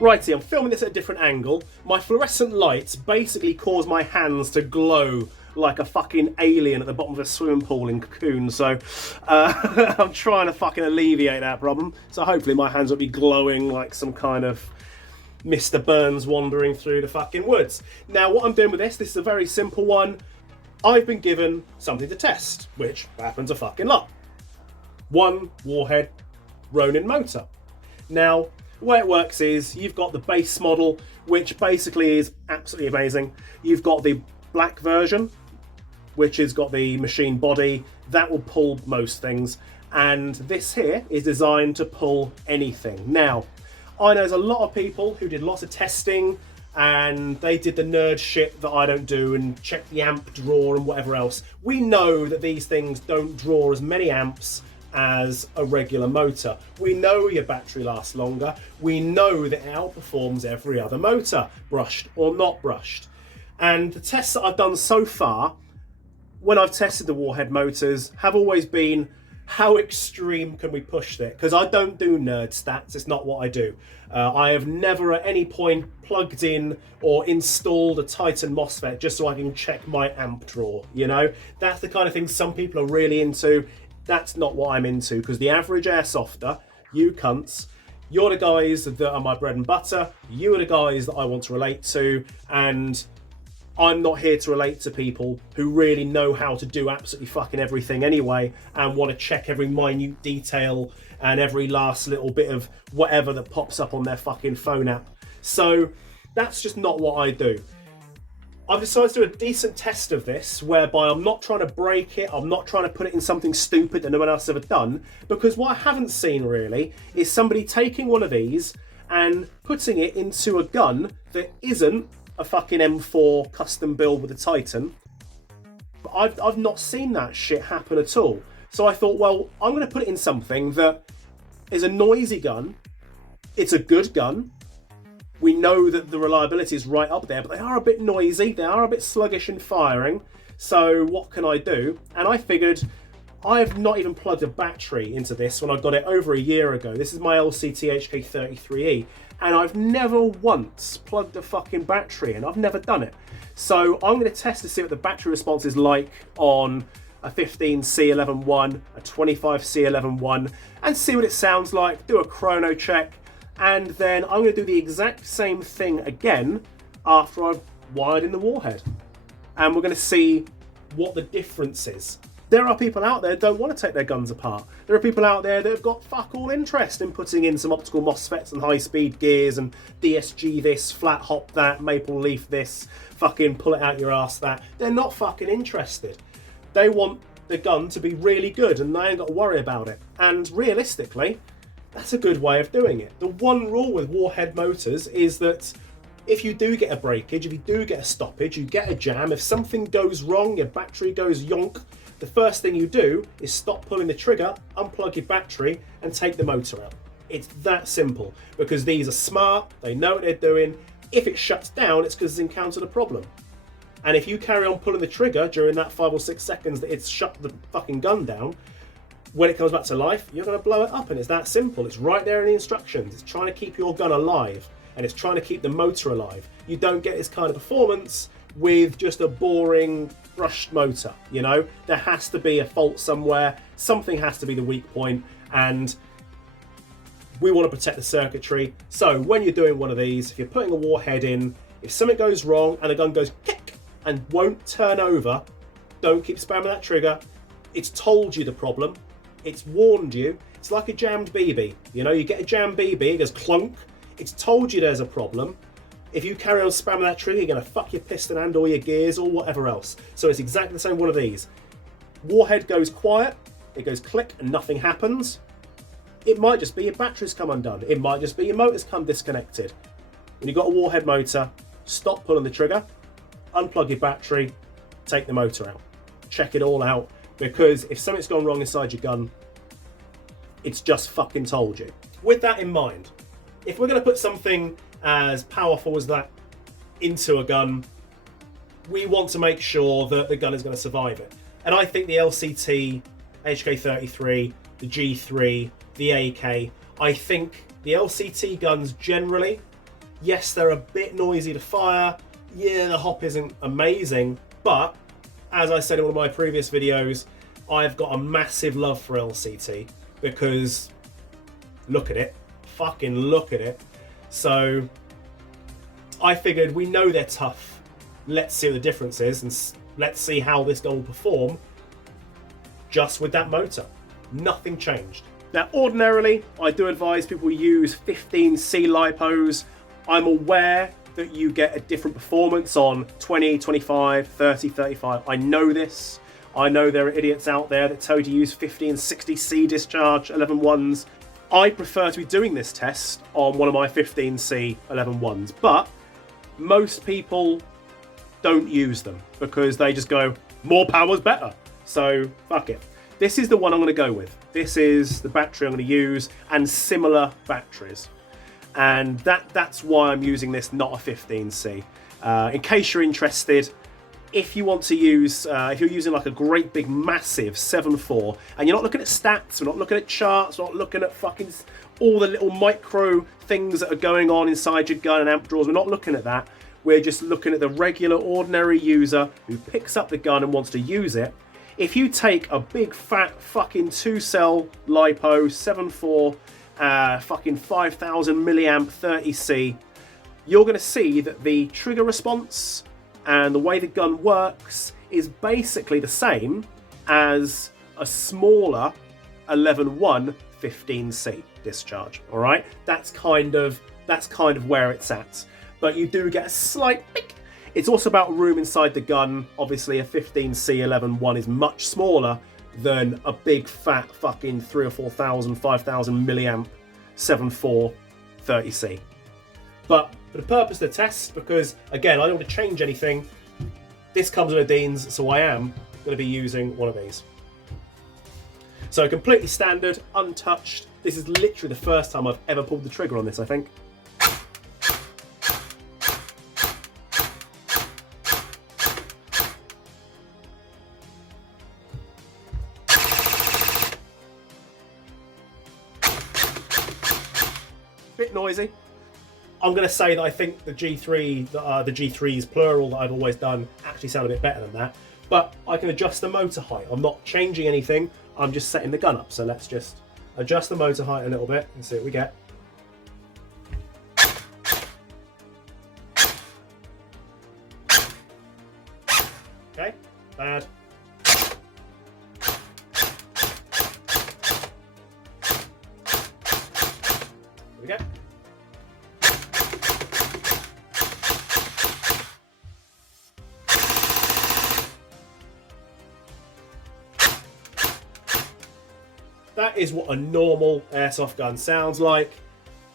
Righty, I'm filming this at a different angle. My fluorescent lights basically cause my hands to glow like a fucking alien at the bottom of a swimming pool in Cocoon, so I'm trying to fucking alleviate that problem. So hopefully my hands will be glowing like some kind of Mr. Burns wandering through the fucking woods. Now what I'm doing with this is a very simple one. I've been given something to test, which happens a fucking lot. One Warhead Ronin motor. Now, the way it works is you've got the base model, which basically is absolutely amazing. You've got the black version, which has got the machine body. That will pull most things. And this here is designed to pull anything. Now, I know there's a lot of people who did lots of testing and they did the nerd shit that I don't do and check the amp draw and whatever else. We know that these things don't draw as many amps as a regular motor. We know your battery lasts longer. We know that it outperforms every other motor, brushed or not brushed. And the tests that I've done so far, when I've tested the Warhead motors, have always been, how extreme can we push it? Because I don't do nerd stats, it's not what I do. I have never at any point plugged in or installed a Titan MOSFET just so I can check my amp draw, you know? That's the kind of thing some people are really into. That's not what I'm into, because the average airsofter, you cunts, you're the guys that are my bread and butter, you are the guys that I want to relate to, and I'm not here to relate to people who really know how to do absolutely fucking everything anyway and want to check every minute detail and every last little bit of whatever that pops up on their fucking phone app. So that's just not what I do. I've decided to do a decent test of this whereby I'm not trying to break it, I'm not trying to put it in something stupid that no one else has ever done, because what I haven't seen really is somebody taking one of these and putting it into a gun that isn't a fucking M4 custom build with a Titan. But I've not seen that shit happen at all. So I thought, well, I'm going to put it in something that is a noisy gun, it's a good gun, we know that the reliability is right up there, but they are a bit noisy, they are a bit sluggish in firing, so what can I do? And I figured, I have not even plugged a battery into this when I got it over a year ago. This is my LCT HK33E, and I've never once plugged a fucking battery in. I've never done it. So I'm going to test to see what the battery response is like on a 15C11-1, a 25C11-1, and see what it sounds like, do a chrono check, and then I'm going to do the exact same thing again after I've wired in the Warhead. And we're going to see what the difference is. There are people out there that don't want to take their guns apart. There are people out there that have got fuck all interest in putting in some optical MOSFETs and high-speed gears and DSG this, flat hop that, maple leaf this, fucking pull it out your ass that. They're not fucking interested. They want the gun to be really good and they ain't got to worry about it. And realistically, that's a good way of doing it. The one rule with Warhead motors is that if you do get a breakage, if you do get a stoppage, you get a jam, if something goes wrong, your battery goes yonk, the first thing you do is stop pulling the trigger, unplug your battery, and take the motor out. It's that simple, because these are smart, they know what they're doing. If it shuts down, it's because it's encountered a problem. And if you carry on pulling the trigger during that 5 or 6 seconds that it's shut the fucking gun down, when it comes back to life, you're going to blow it up, and it's that simple. It's right there in the instructions. It's trying to keep your gun alive, and it's trying to keep the motor alive. You don't get this kind of performance with just a boring brushed motor, you know? There has to be a fault somewhere, something has to be the weak point, and we want to protect the circuitry. So when you're doing one of these, if you're putting a Warhead in, if something goes wrong and the gun goes kick and won't turn over, don't keep spamming that trigger. It's told you the problem. It's warned you. It's like a jammed BB. You know, you get a jammed BB, it goes clunk. It's told you there's a problem. If you carry on spamming that trigger, you're going to fuck your piston and all your gears or whatever else. So it's exactly the same one of these. Warhead goes quiet, it goes click and nothing happens. It might just be your batteries come undone. It might just be your motors come disconnected. When you've got a Warhead motor, stop pulling the trigger, unplug your battery, take the motor out. Check it all out. Because if something's gone wrong inside your gun, it's just fucking told you. With that in mind, if we're going to put something as powerful as that into a gun, we want to make sure that the gun is going to survive it. And I think the LCT, HK33, the G3, the AK, I think the LCT guns generally Yes, they're a bit noisy to fire. Yeah, the hop isn't amazing, but as I said in one of my previous videos, I've got a massive love for LCT because look at it, fucking look at it. So I figured we know they're tough. Let's see what the difference is and let's see how this gun will perform just with that motor. Nothing changed. Now, ordinarily, I do advise people use 15C lipos. I'm aware that you get a different performance on 20, 25, 30, 35. I know this. I know there are idiots out there that tell you to use 50 and 60C discharge 11.1s. I prefer to be doing this test on one of my 15C 11.1s, but most people don't use them because they just go, more power's better. So, fuck it. This is the one I'm going to go with. This is the battery I'm going to use, and similar batteries. And that's why I'm using this, not a 15C. In case you're interested, if you want to use, if you're using like a great big massive 7.4, and you're not looking at stats, we're not looking at charts, we're not looking at fucking all the little micro things that are going on inside your gun and amp drawers, we're not looking at that. We're just looking at the regular, ordinary user who picks up the gun and wants to use it. If you take a big fat fucking 2-cell LiPo 7.4 fucking 5000 milliamp 30C, you're going to see that the trigger response and the way the gun works is basically the same as a smaller 11.1 15C discharge. All right, that's kind of where it's at. But you do get a slight pick. It's also about room inside the gun. Obviously, a 15C 11.1 is much smaller than a big fat fucking 3,000 or 4,000, 5,000 milliamp 7.4 30C. But for the purpose of the test, because again, I don't want to change anything, this comes with a Dean's, so I am going to be using one of these. So completely standard, untouched. This is literally the first time I've ever pulled the trigger on this, I think. Bit noisy. I'm going to say that I think the G3, the G3s plural that I've always done actually sound a bit better than that. But I can adjust the motor height. I'm not changing anything. I'm just setting the gun up. So let's just adjust the motor height a little bit and see what we get. Okay, bad. There we go. That is what a normal airsoft gun sounds like.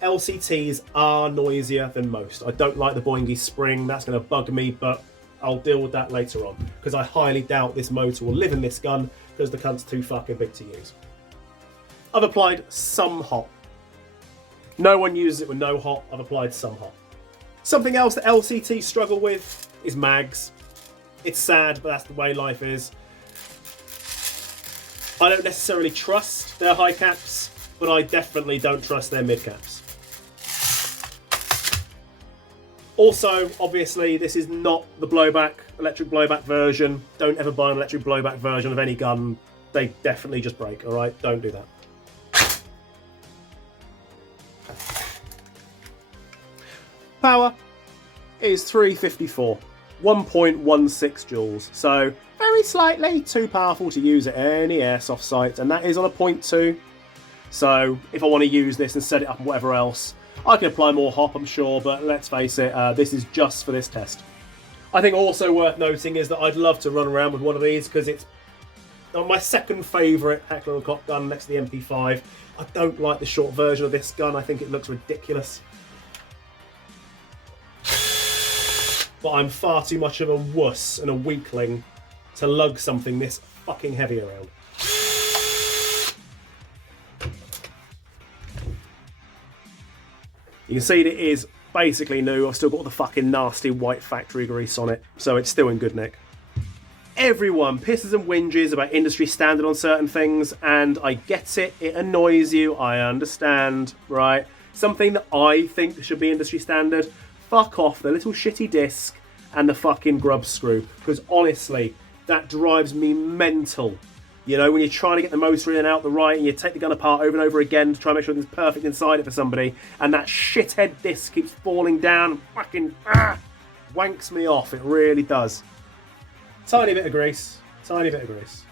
LCTs are noisier than most. I don't like the boingy spring, that's going to bug me, but I'll deal with that later on, because I highly doubt this motor will live in this gun, because the cunt's too fucking big to use. I've applied some hop. No one uses it with no hop, I've applied some hop. Something else that LCT struggle with is mags. It's sad, but that's the way life is. I don't necessarily trust their high caps, but I definitely don't trust their mid caps. Also, obviously, this is not the blowback, electric blowback version. Don't ever buy an electric blowback version of any gun. They definitely just break, all right? Don't do that. Power is 354, 1.16 joules. So very slightly too powerful to use at any airsoft site, and that is on a 0.2. So if I want to use this and set it up and whatever else, I can apply more hop, I'm sure, but let's face it, this is just for this test. I think also worth noting is that I'd love to run around with one of these because it's my second favourite Heckler & Koch gun next to the MP5. I don't like the short version of this gun, I think it looks ridiculous. But I'm far too much of a wuss and a weakling to lug something this fucking heavy around. You can see that it is basically new. I've still got the fucking nasty white factory grease on it, so it's still in good nick. Everyone pisses and whinges about industry standard on certain things, and I get it. It annoys you. I understand, right? something that I think should be industry standard. Fuck off the little shitty disc and the fucking grub screw, because honestly, that drives me mental. You know, when you're trying to get the motor in and out the right, and you take the gun apart over and over again to try and make sure it's perfect inside it for somebody, and that shithead disc keeps falling down, fucking wanks me off. It really does. Tiny bit of grease. Tiny bit of grease.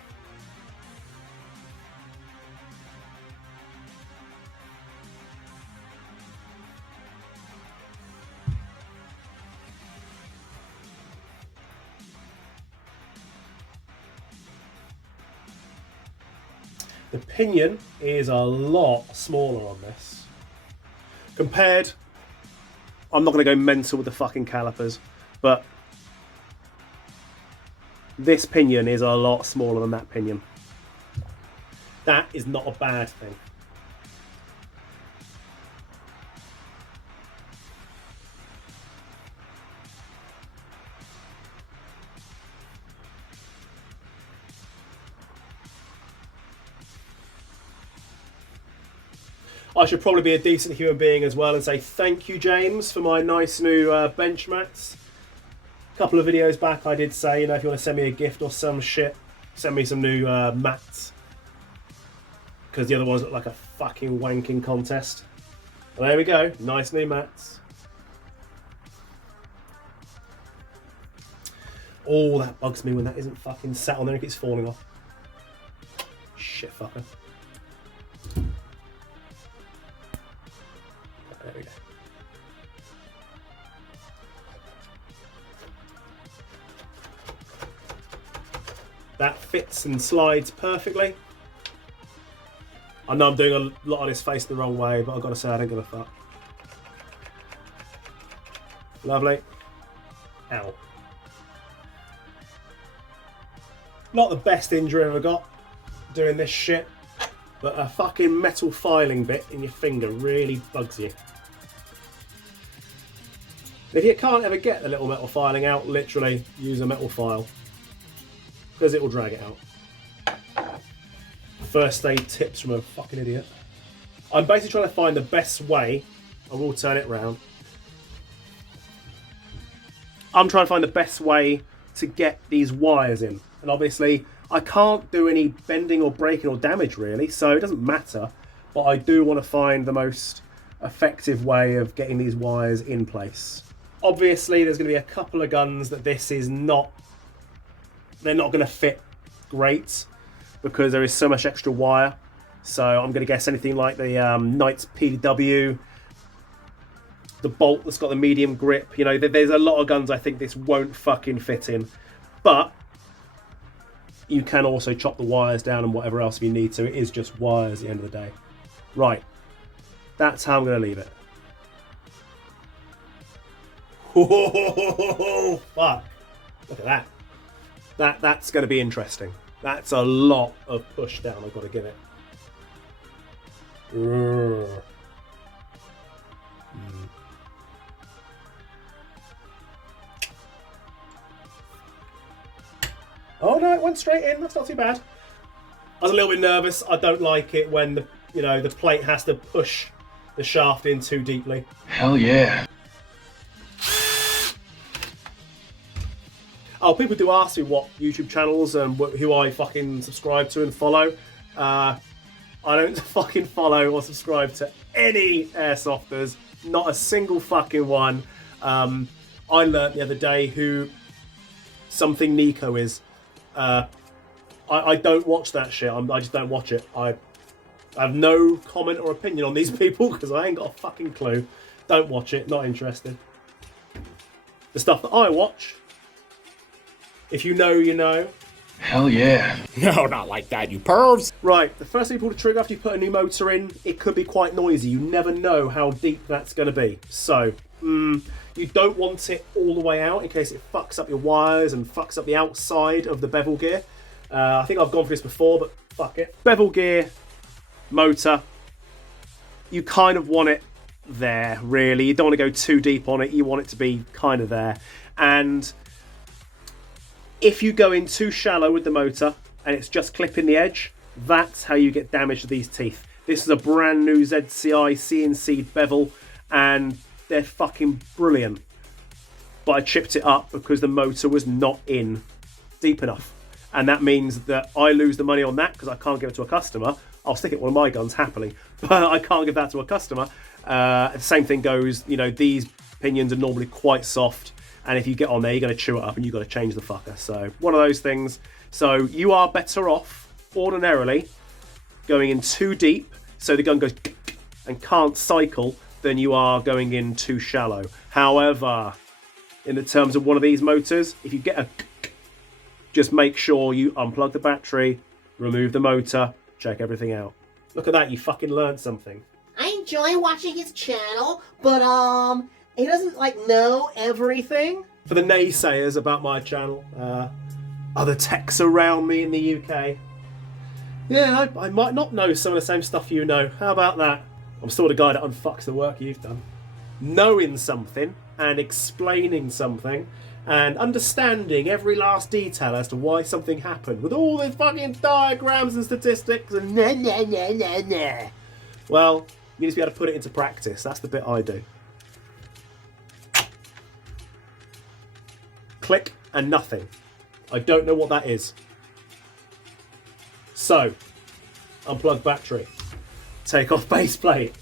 The pinion is a lot smaller on this. Compared, I'm not going to go mental with the fucking calipers, but this pinion is a lot smaller than that pinion. That is not a bad thing. I should probably be a decent human being as well and say thank you, James, for my nice new bench mats. A couple of videos back I did say, you know, if you want to send me a gift or some shit, send me some new mats. Because the other ones look like a fucking wanking contest. Well, there we go, nice new mats. Oh, that bugs me when that isn't fucking sat on there and it keeps falling off. Shit fucker. There we go. That fits and slides perfectly. I know I'm doing a lot of this face the wrong way, but I've got to say I don't give a fuck. Lovely. Ow. Not the best injury I've ever got doing this shit, but a fucking metal filing bit in your finger really bugs you. If you can't ever get the little metal filing out, literally use a metal file, because it will drag it out. First aid tips from a fucking idiot. I'm basically trying to find the best way. I will turn it round. I'm trying to find the best way to get these wires in. And obviously, I can't do any bending or breaking or damage really, so it doesn't matter. But I do want to find the most effective way of getting these wires in place. Obviously, there's going to be a couple of guns that this is not... They're not going to fit great because there is so much extra wire. So I'm going to guess anything like the Knights PDW, the Bolt that's got the medium grip. You know, there's a lot of guns I think this won't fucking fit in. But you can also chop the wires down and whatever else if you need to. It is just wires at the end of the day. Right. That's how I'm going to leave it. Oh, fuck. Look at that. That's going to be interesting. That's a lot of push down I've got to give it. Oh no, it went straight in. That's not too bad. I was a little bit nervous. I don't like it when the plate has to push the shaft in too deeply. Hell yeah. Oh, people do ask me what YouTube channels and who I fucking subscribe to and follow. I don't fucking follow or subscribe to any airsofters. Not a single fucking one. I learnt the other day who something Nico is. I don't watch that shit. I just don't watch it. I have no comment or opinion on these people because I ain't got a fucking clue. Don't watch it. Not interested. The stuff that I watch, if you know, you know. Hell yeah. No, not like that, you pervs. Right, the first thing you pull the trigger after you put a new motor in, it could be quite noisy. You never know how deep that's going to be. So, you don't want it all the way out in case it fucks up your wires and fucks up the outside of the bevel gear. I think I've gone through this before, but fuck it. Bevel gear, motor, you kind of want it there, really. You don't want to go too deep on it. You want it to be kind of there. And if you go in too shallow with the motor and it's just clipping the edge, that's how you get damage to these teeth. This is a brand new ZCI CNC bevel, and they're fucking brilliant. But I chipped it up because the motor was not in deep enough. And that means that I lose the money on that because I can't give it to a customer. I'll stick it in one of my guns happily, but I can't give that to a customer. The same thing goes, you know, these pinions are normally quite soft, and if you get on there, you're going to chew it up and you've got to change the fucker. So one of those things. So you are better off ordinarily going in too deep so the gun goes and can't cycle than you are going in too shallow. However, in the terms of one of these motors, if you get a just make sure you unplug the battery, remove the motor, check everything out. Look at that, you fucking learned something. I enjoy watching his channel, but he doesn't like know everything. For the naysayers about my channel, other techs around me in the UK, yeah, I might not know some of the same stuff you know. How about that? I'm still the guy that unfucks the work you've done. Knowing something and explaining something and understanding every last detail as to why something happened with all the fucking diagrams and statistics and nah. Well, you need to be able to put it into practice. That's the bit I do. Click and nothing. I don't know what that is. So, unplug battery. Take off base plate.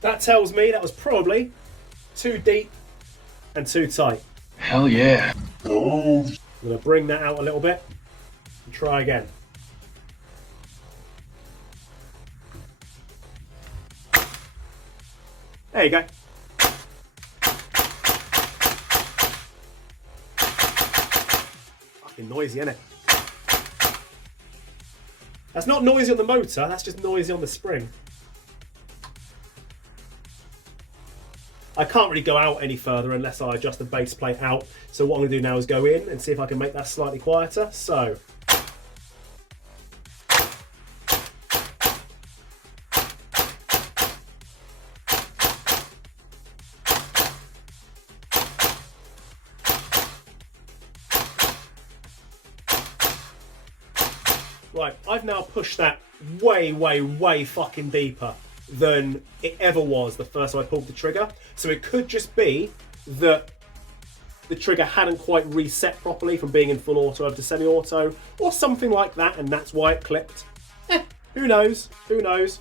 That tells me that was probably too deep and too tight. Hell yeah. I'm going to bring that out a little bit and try again. There you go. Fucking noisy, isn't it? That's not noisy on the motor, that's just noisy on the spring. I can't really go out any further unless I adjust the base plate out. So what I'm going to do now is go in and see if I can make that slightly quieter. So. Right, I've now pushed that way fucking deeper than it ever was the first time I pulled the trigger. So it could just be that the trigger hadn't quite reset properly from being in full auto over to semi-auto or something like that, and that's why it clicked. Who knows? Who knows?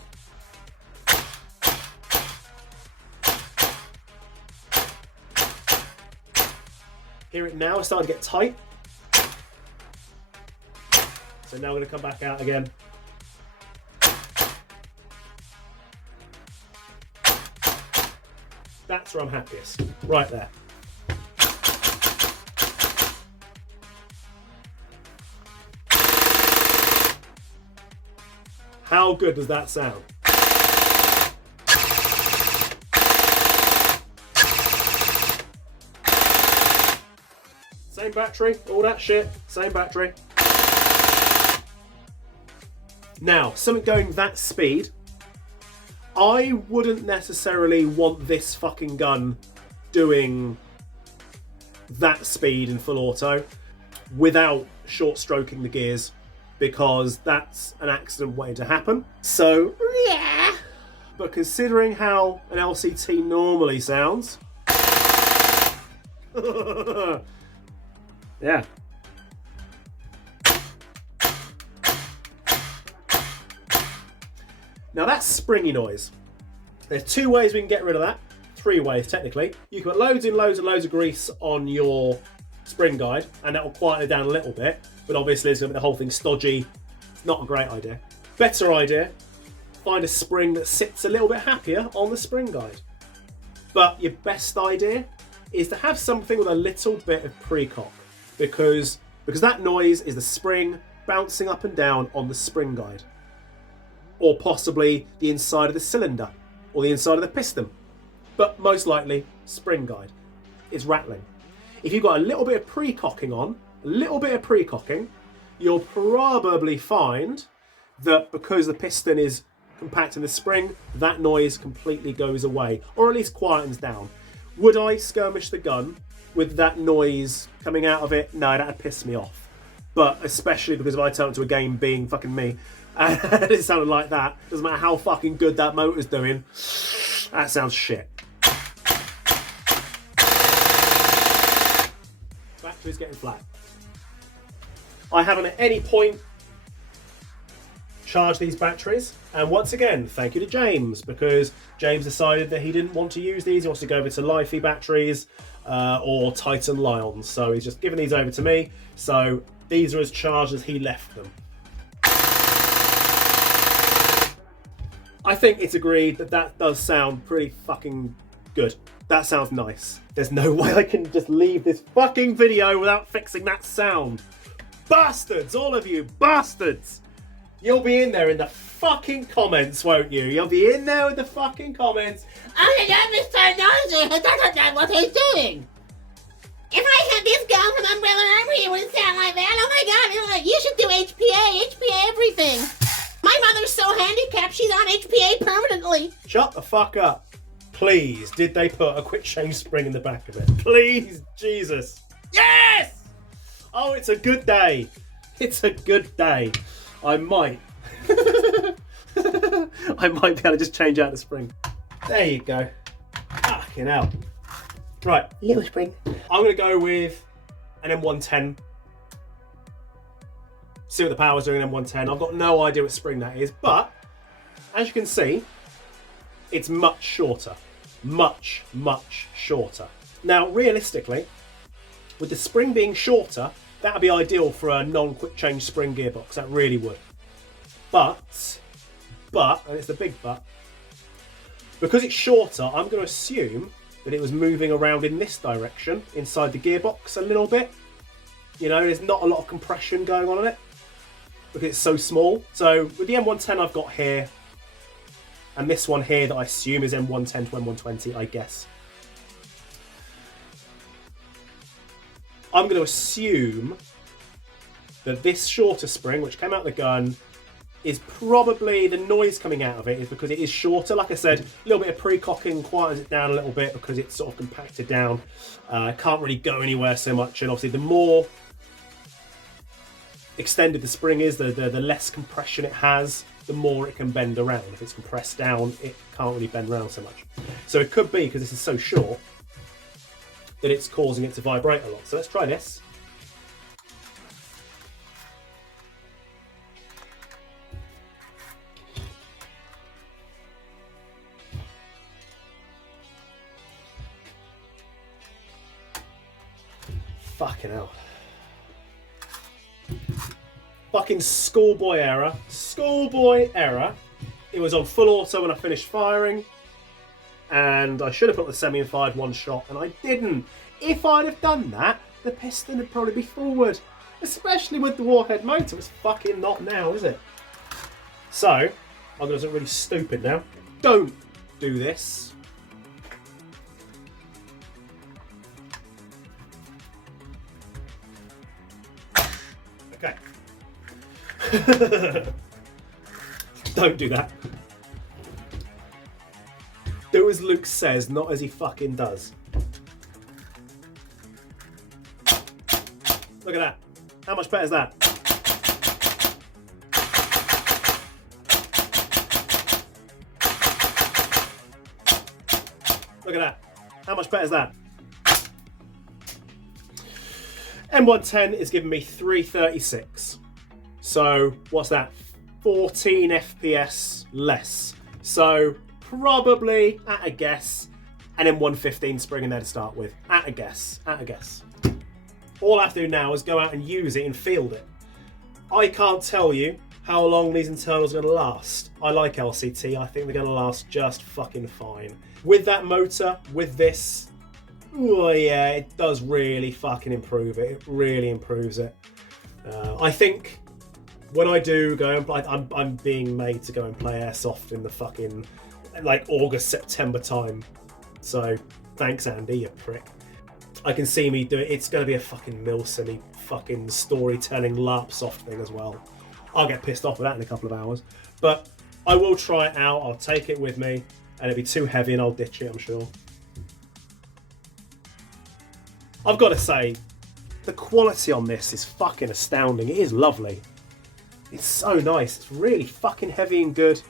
Hear it now, it's starting to get tight. So now we're going to come back out again. That's where I'm happiest. Right there. How good does that sound? Same battery, all that shit, same battery. Now, something going that speed, I wouldn't necessarily want this fucking gun doing that speed in full auto without short stroking the gears, because that's an accident waiting to happen. So, yeah. But considering how an LCT normally sounds, yeah. Now that's springy noise. There's two ways we can get rid of that. Three ways, technically. You can put loads and loads of grease on your spring guide, and that will quieten it down a little bit, but obviously it's going to make the whole thing stodgy. It's not a great idea. Better idea, find a spring that sits a little bit happier on the spring guide. But your best idea is to have something with a little bit of pre-cock, because that noise is the spring bouncing up and down on the spring guide. Or possibly the inside of the cylinder, or the inside of the piston. But most likely, spring guide is rattling. If you've got a little bit of pre-cocking on, you'll probably find that because the piston is compacting the spring, that noise completely goes away, or at least quietens down. Would I skirmish the gun with that noise coming out of it? No, that'd piss me off. But especially because if I turn to a game being fucking me, and it sounded like that, doesn't matter how fucking good that motor's doing, that sounds shit. Battery's getting flat. I haven't at any point charged these batteries, and once again, thank you to James, because James decided that he didn't want to use these. He wants to go over to Lifey batteries or Titan Lions, so he's just given these over to me. So these are as charged as he left them. I think it's agreed that that does sound pretty fucking good. That sounds nice. There's no way I can just leave this fucking video without fixing that sound. Bastards, all of you bastards! You'll be in there in the fucking comments, won't you? You'll be in there with the fucking comments. Oh my god, Mr. Noisy, he doesn't know what he's doing. If I had this gun from Umbrella Armory, it wouldn't sound like that. Oh my god, you should do HPA everything. My mother's so handicapped, she's on HPA permanently. Shut the fuck up. Please, did they put a quick change spring in the back of it? Please, Jesus. Yes! Oh, it's a good day. It's a good day. I might. I might be able to just change out the spring. There you go. Fucking hell. Right. Little spring. I'm going to go with an M110. See what the power's doing in M110. I've got no idea what spring that is, but as you can see, it's much shorter. Much, much shorter. Now, realistically, with the spring being shorter, that would be ideal for a non-quick change spring gearbox. That really would. But, and it's the big but, because it's shorter, I'm going to assume that it was moving around in this direction inside the gearbox a little bit. You know, there's not a lot of compression going on in it because it's so small. So with the M110 I've got here, and this one here that I assume is M110 to M120, I guess. I'm going to assume that this shorter spring, which came out the gun, is probably the noise coming out of it is because it is shorter. Like I said, a little bit of pre-cocking quietens it down a little bit because it's sort of compacted down. Can't really go anywhere so much, and obviously the more extended the spring is, the less compression it has, the more it can bend around. If it's compressed down, it can't really bend around so much. So it could be, because this is so short, that it's causing it to vibrate a lot. So let's try this. Fucking hell. Fucking schoolboy error. Schoolboy error. It was on full auto when I finished firing. And I should have put the semi and fired one shot, and I didn't. If I'd have done that, the piston would probably be forward. Especially with the warhead motor. It's fucking not now, is it? So, I'm going to do something really stupid now. Don't do this. Okay. Don't do that. Do as Luke says, not as he fucking does. Look at that. How much better is that? Look at that. How much better is that? M110 is giving me 336. So, what's that? 14 FPS less. So, probably, at a guess, an M115 spring in there to start with. At a guess. All I have to do now is go out and use it and field it. I can't tell you how long these internals are going to last. I like LCT. I think they're going to last just fucking fine. With that motor, with this, oh yeah, it does really fucking improve it. It really improves it. I think when I do go and play, I'm being made to go and play Airsoft in the fucking like August, September time. So thanks, Andy, you prick. I can see me do it. It's going to be a fucking Milsony fucking storytelling LARP soft thing as well. I'll get pissed off with that in a couple of hours. But I will try it out. I'll take it with me. And it'll be too heavy and I'll ditch it, I'm sure. I've got to say, the quality on this is fucking astounding. It is lovely. It's so nice. It's really fucking heavy and good.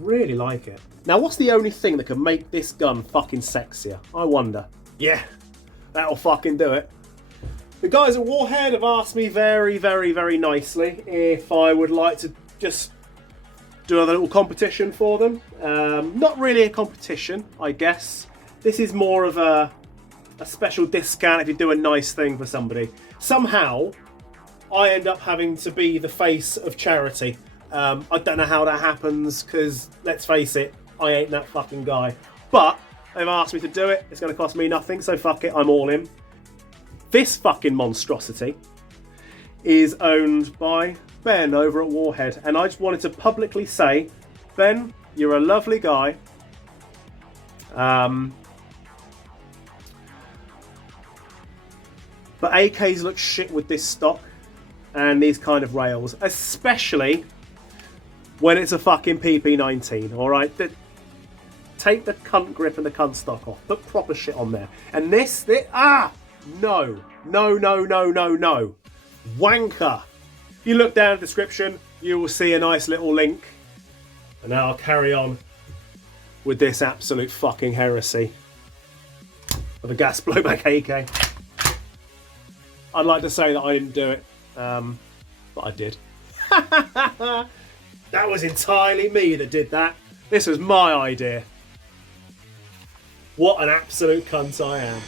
Really like it. Now, what's the only thing that can make this gun fucking sexier? I wonder. Yeah, that'll fucking do it. The guys at Warhead have asked me very, very, very nicely if I would like to just do another little competition for them. Not really a competition, I guess. This is more of a special discount if you do a nice thing for somebody. Somehow, I end up having to be the face of charity. I don't know how that happens, because, let's face it, I ain't that fucking guy. But they've asked me to do it. It's going to cost me nothing, so fuck it, I'm all in. This fucking monstrosity is owned by Ben over at Warhead, and I just wanted to publicly say, Ben, you're a lovely guy. But AKs look shit with this stock and these kind of rails, especially when it's a fucking PP19, alright? Take the cunt grip and the cunt stock off. Put proper shit on there. And this, no. No, no, no, no, no. Wanker. If you look down in the description, you will see a nice little link. And now I'll carry on with this absolute fucking heresy of a gas blowback AK. I'd like to say that I didn't do it, but I did. That was entirely me that did that. This was my idea. What an absolute cunt I am.